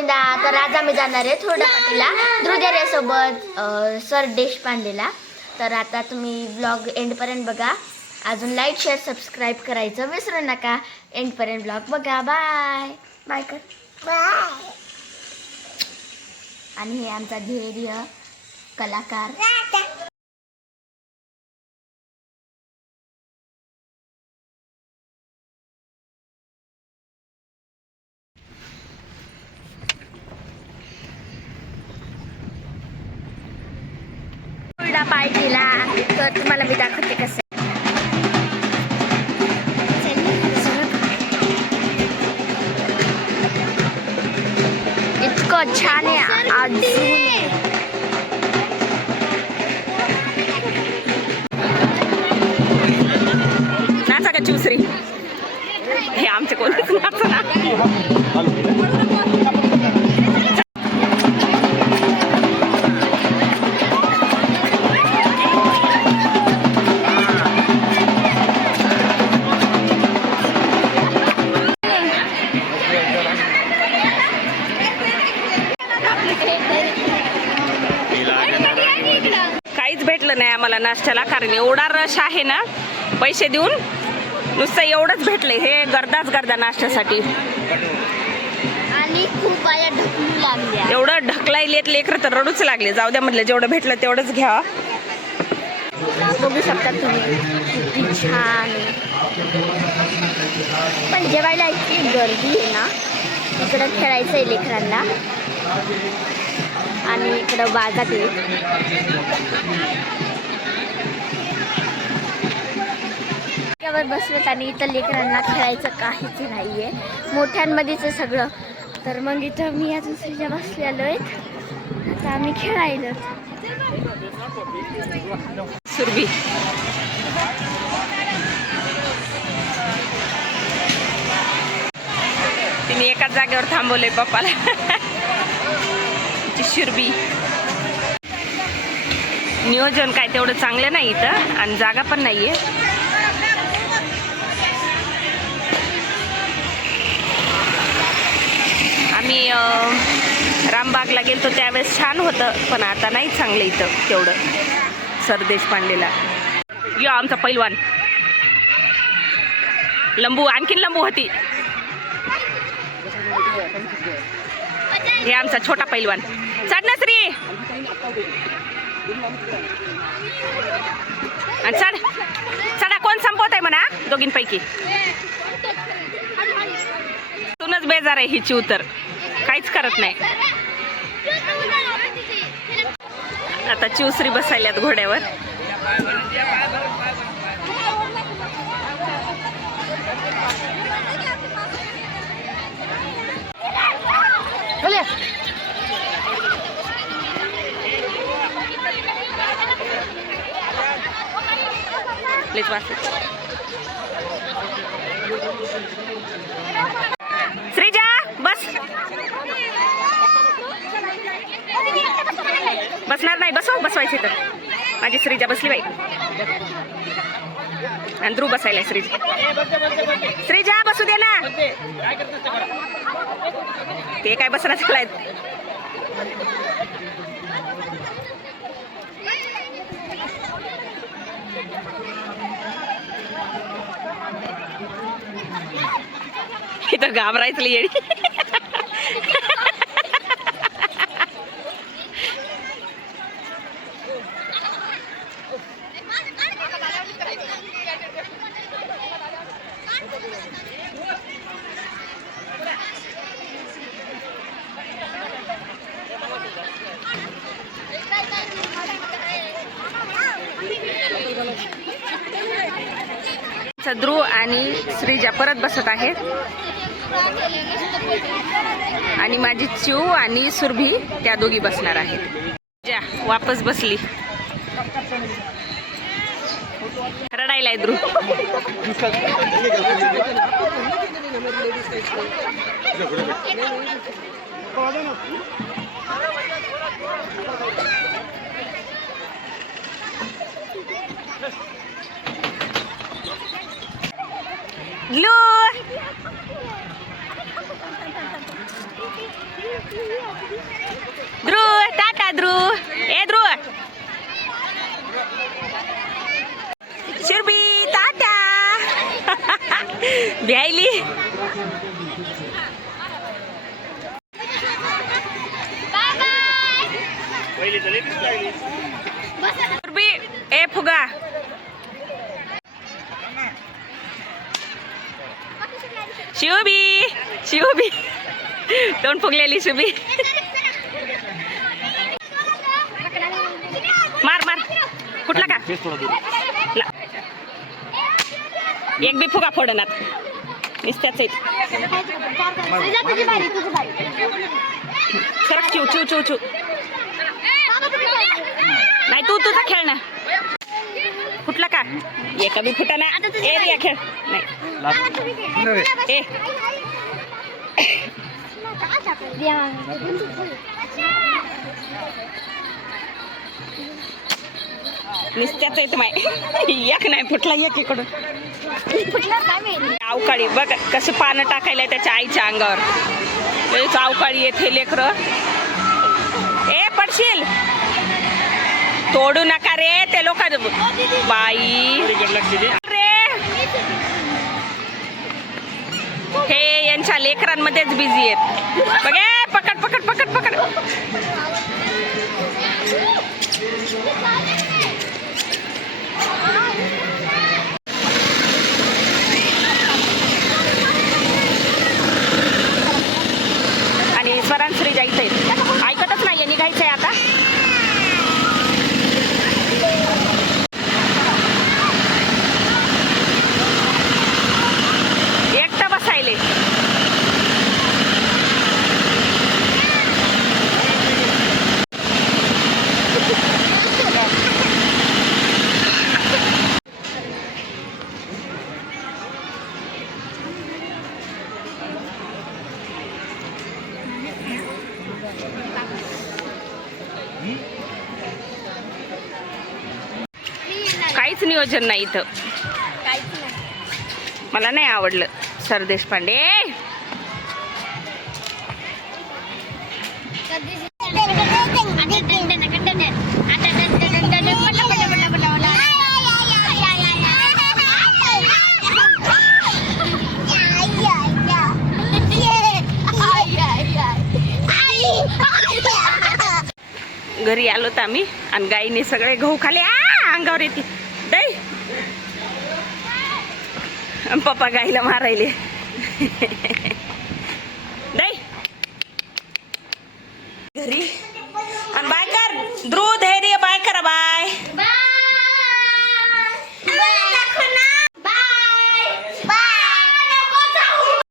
गोविंदा. तर आज आम्ही जाणार आहे थोड्या पाटीला ध्रुवदेर्यासोबत सर देशपांडेला. तर आता तुम्ही ब्लॉग एंडपर्यंत बघा. अजून लाईक शेअर सबस्क्राईब करायचं विसरू नका. एंडपर्यंत ब्लॉग बघा. बाय बाय कर बाय. आणि हे आमचा धैर्य कलाकार. पाय केला तर तुम्हाला मी दाखवते कसं. इतकं छान आहे अजून. नाचा का चिवसरी हे आमचे कोणीच नाच ना. काहीच भेटलं नाही आम्हाला नाश्त्याला, कारण एवढा रश आहे ना. पैसे देऊन नुसतं एवढंच भेटले. हे गर्दा नाश्त्यासाठी. आणि खूप बाया ढकलू लागल्या. एवढं ढकलायलेत लेकरं तर रडूच लागले. जाऊ द्या म्हटलं, जेवढं भेटलं तेवढंच घ्या. बघू शकता तुम्ही किती छान आहे. पण जेवायला इतकी गर्दी आहे ना. इकडं खेळायचं आहे लेकरांना आणि इकडं बागात आहे. त्यावर बसलेत आणि इथं लेकरांना खेळायचं काहीच नाहीये. मोठ्यांमध्येच आहे सगळं. तर मग इथं मी अजून श्रीजा बसलेलो आहेत. आता आम्ही खेळायला. सुरभी तिने एकाच जागेवर थांबवले पप्पाला. सुरभी नियोजन काय तेवढं चांगलं नाही इथं आणि जागा पण नाहीये. आम्ही रामबागला गेलतो त्यावेळेस छान होतं, पण आता नाही चांगलं इथं तेवढं. सर देशपांडेला या आमचा पैलवान लंबू. आणखीन लंबू होती. हे आमचा छोटा पैलवान. चढ ना श्री चढ. चढा. कोण संपवत आहे म्हणा दोघींपैकी. तूनच बेजार आहे हिची उतर. काहीच करत नाही. आता चिवसरी बसायल्यात घोड्यावर. श्रीजा बस. बसणार नाही. बसवायचे तर. माझी श्रीजा बसली बाई. आणि ध्रुव बसायला. श्रीजा बसू दे ना. ते काय बसणार चालायत. इथं घाबरायचं येडी. ध्रुव आणि श्रीजा परत बसत आहेत. आणि माझी चिऊ आणि सुरभी त्या दोघी बसणार आहेत. जा वापस बसली. रडायला ध्रुव. ग्लू ध्रुव टाटा ध्रुव. ए ध्रुव शिरबी टाटा. भ्यायली. शिरबी ए फुगा. शिवबी तोंड फुगलेली शिवबी. मार मार कुठला का एक बी फुगा फोडनात नुसत्याच आहेत. सरक चिव चिव चिव चिव. नाही तू तुझा खेळ ना. फुटला का एका बी फुटा ना. एरिया खेळ नाही. ए नुसत्याच येत माय. एक नाही फुटला एक इकडून. अवकाळी बघ कसं पानं टाकायला त्याच्या आईच्या अंगावर. अवकाळी येथे लेकर. ए पडशील. तोडू नका रे ते लोक. बाई रे हे यांच्या लेकरांमध्येच बिझी आहेत. बघे पकड पकड पकड पकड. आणि स्वरांश्री जायचंय. ऐकतच नाहीये. निघायचंय आता. एकटा बसायले. काहीच नियोजन नाही इथं. मला नाही आवडलं सर देशपांडे. घरी आलोत आम्ही आणि गाईने सगळे गहू खाले. अंगावर येते दही. पप्पा गाईला मारायले. दही घरी